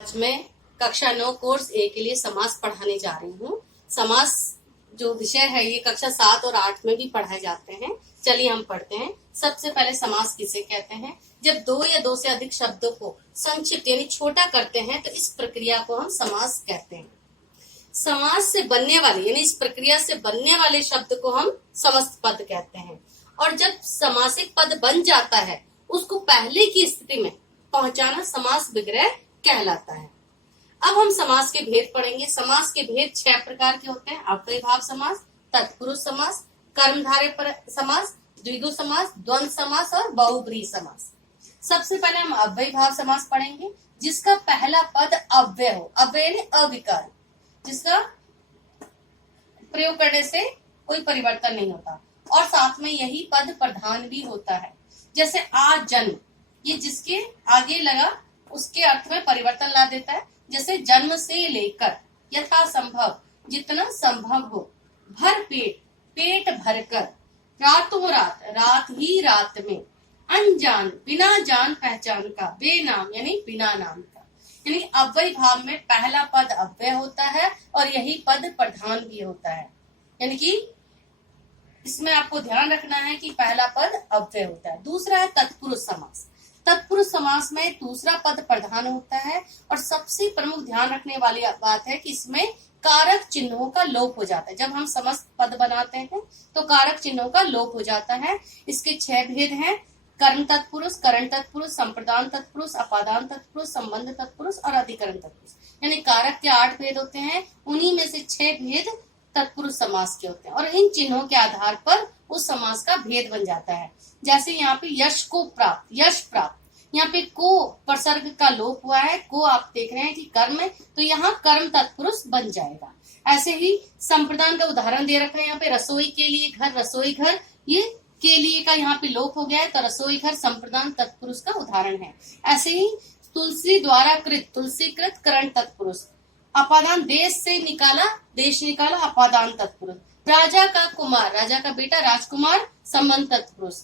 आज मैं कक्षा 9 कोर्स ए के लिए समास पढ़ाने जा रही हूँ। समास जो विषय है ये कक्षा 7 और 8 में भी पढ़ाए जाते हैं। चलिए हम पढ़ते हैं। सबसे पहले समास किसे कहते हैं? जब दो या दो से अधिक शब्दों को संक्षिप्त यानी छोटा करते हैं तो इस प्रक्रिया को हम समास कहते हैं। समास से बनने वाले यानी इस प्रक्रिया से बनने वाले शब्द को हम समस्त पद कहते हैं। और जब समासिक पद बन जाता है उसको पहले की स्थिति में पहुंचाना समास विग्रह कहलाता है। अब हम समास के भेद पढ़ेंगे। समास के भेद 6 प्रकार के होते हैं। अव्ययीभाव समास, तत्पुरुष समास, कर्मधारय पर समास, द्विगु समास, द्वंद्व समास और बहुब्रीहि समास। सबसे पहले हम अव्ययीभाव समास पढ़ेंगे जिसका पहला पद अव्यय हो। अव्यय यानी अविकल, जिसका प्रयोग करने से कोई परिवर्तन नहीं होता और साथ में यही पद प्रधान भी होता है। जैसे आज जन्म, ये जिसके आगे लगा उसके अर्थ में परिवर्तन ला देता है। जैसे जन्म से लेकर, यथा संभव, जितना संभव हो। भर पेट, पेट भरकर। रातों रात, रात ही रात में। अनजान, बिना जान पहचान का। बेनाम यानी बिना नाम का। यानी अव्यय भाव में पहला पद अव्यय होता है और यही पद प्रधान भी होता है। यानी कि इसमें आपको ध्यान रखना है कि पहला पद अव्यय होता है। दूसरा है तत्पुरुष समास। तत्पुरुष समास में दूसरा पद प्रधान होता है और सबसे प्रमुख ध्यान रखने वाली बात है कि इसमें कारक चिन्हों का लोप हो जाता है। जब हम समस्त पद बनाते हैं तो कारक चिन्हों का लोप हो जाता है। इसके 6 भेद हैं। कर्म तत्पुरुष, करण तत्पुरुष, संप्रदान तत्पुरुष, अपादान तत्पुरुष, संबंध तत्पुरुष और अधिकरण तत्पुरुष। यानी कारक के 8 भेद होते हैं। उन्हीं में से 6 भेद तत्पुरुष समास के होते हैं और इन चिन्हों के आधार पर उस समास का भेद बन जाता है। जैसे यहाँ पे यश को प्राप्त, यश प्राप्त, यहाँ पे को प्रसर्ग का लोप हुआ है। को आप देख रहे हैं कि कर्म है तो यहाँ कर्म तत्पुरुष बन जाएगा। ऐसे ही संप्रदान का उदाहरण दे रखा है यहाँ पे। रसोई के लिए घर, रसोई घर, ये के लिए का यहाँ पे लोप हो गया है तो रसोई घर संप्रदान तत्पुरुष का उदाहरण है। ऐसे ही तुलसी द्वारा कृत, तुलसी कृत करण तत्पुरुष। अपादान, देश से निकाला, देश निकाला, अपादान तत्पुरुष। राजा का कुमार, राजा का बेटा राजकुमार, संबंध तत्पुरुष।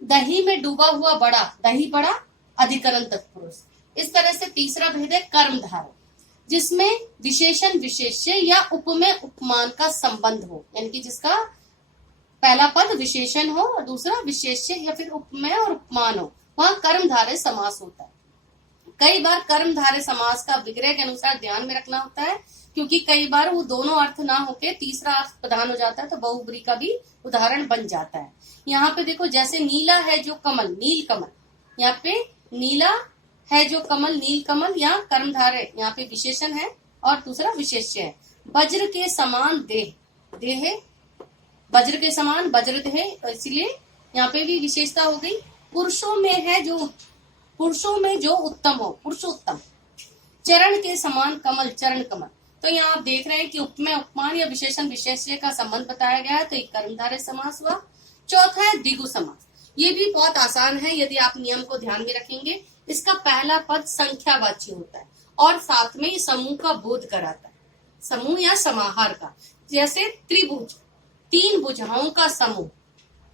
दही में डूबा हुआ बड़ा, दही बड़ा, अधिकरण तत्पुरुष। इस तरह से तीसरा भेद है कर्मधारय, जिसमें विशेषण विशेष्य या उपमेय उपमान का संबंध हो। यानी कि जिसका पहला पद विशेषण हो और दूसरा विशेष्य या फिर उपमेय और उपमान हो, वहां कर्मधारय समास होता है। कई बार कर्मधारय समास का विग्रह के अनुसार ध्यान में रखना होता है क्योंकि कई बार वो दोनों अर्थ ना होके तीसरा अर्थ प्रधान हो जाता है तो बहुब्रीहि का भी उदाहरण बन जाता है। यहाँ पे देखो, जैसे नीला है जो कमल, नील कमल, यहाँ पे नीला है जो कमल, नील कमल, यहाँ कर्मधारय, यहाँ पे विशेषण है और दूसरा विशेष्य है। वज्र के समान देह, देह है वज्र के समान, वज्र है, इसलिए यहाँ पे भी विशेषता हो गई। पुरुषों में है जो, पुरुषों में जो उत्तम हो, पुरुषोत्तम। चरण के समान कमल, चरण कमल। तो यहाँ आप देख रहे हैं कि उपमेय उपमान या विशेषण विशेष्य का संबंध बताया गया है तो एक कर्मधारय समास हुआ। चौथा है द्विगु समास। ये भी बहुत आसान है यदि आप नियम को ध्यान में रखेंगे। इसका पहला पद संख्यावाची होता है और साथ में समूह का बोध कराता है, समूह या समाहार का। जैसे त्रिभुज, 3 भुजाओं का समूह,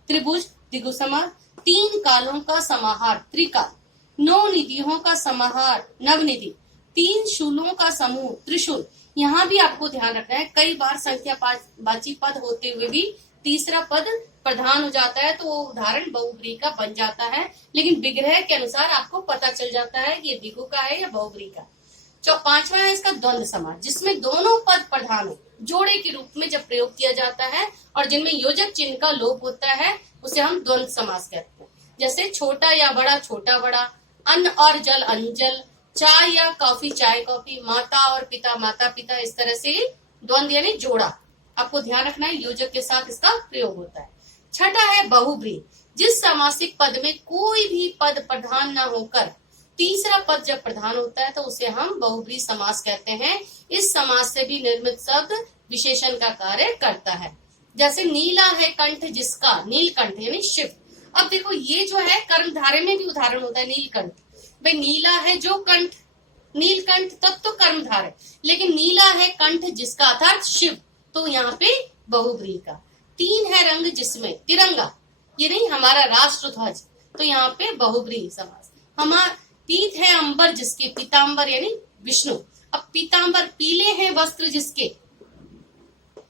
त्रिभुज द्विगु समास। 3 कालों का समाहार, त्रिकाल। 9 निधियों का समाहार, नवनिधि। 3 शूलों का समूह, त्रिशूल। यहाँ भी आपको ध्यान रखना है, कई बार संख्यावाची पद होते हुए भी तीसरा पद प्रधान हो जाता है तो वो उदाहरण बहुब्रीहि का बन जाता है, लेकिन विग्रह के अनुसार आपको पता चल जाता है कि ये द्विगु का है या बहुब्रीहि का। 5वां है इसका द्वंद्व समास, जिसमें दोनों पद प्रधान हो, जोड़े के रूप में जब प्रयोग किया जाता है और जिनमें योजक चिन्ह का लोप होता है उसे हम द्वंद्व समास कहते हैं। जैसे छोटा या बड़ा, छोटा बड़ा। अन्न और जल, अनजल। चाय या कॉफी, चाय कॉफी। माता और पिता, माता पिता। इस तरह से द्वंद्व यानी जोड़ा, आपको ध्यान रखना है, योजक के साथ इसका प्रयोग होता है। 6ठा है बहुब्रीहि, जिस समासिक पद में कोई भी पद प्रधान न होकर तीसरा पद जब प्रधान होता है तो उसे हम बहुब्रीहि समास कहते हैं। इस समास से भी निर्मित शब्द विशेषण का कार्य करता है। जैसे नीला है कंठ जिसका, नीलकंठ यानी शिव। अब देखो ये जो है कर्मधारय में भी उदाहरण होता है, नीलकंठ। भाई नीला है जो कंठ, नीलकंठ, तब तो कर्मधारय, लेकिन नीला है कंठ जिसका अर्थात शिव, तो यहाँ पे बहुब्रीहि का। 3 है रंग जिसमें, तिरंगा, ये नहीं हमारा राष्ट्र ध्वज, तो यहाँ पे बहुब्रीहि समास। हमारा पीत है अंबर जिसके, पीतांबर यानी विष्णु। अब पीतांबर, पीले हैं वस्त्र जिसके,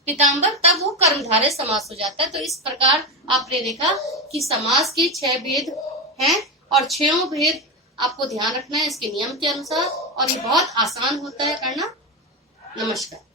पीतांबर, तब वो कर्मधारय समास हो जाता है। तो इस प्रकार आपने देखा कि समास के 6 भेद हैं और 6 भेद आपको ध्यान रखना है इसके नियम के अनुसार, और ये बहुत आसान होता है करना। नमस्कार।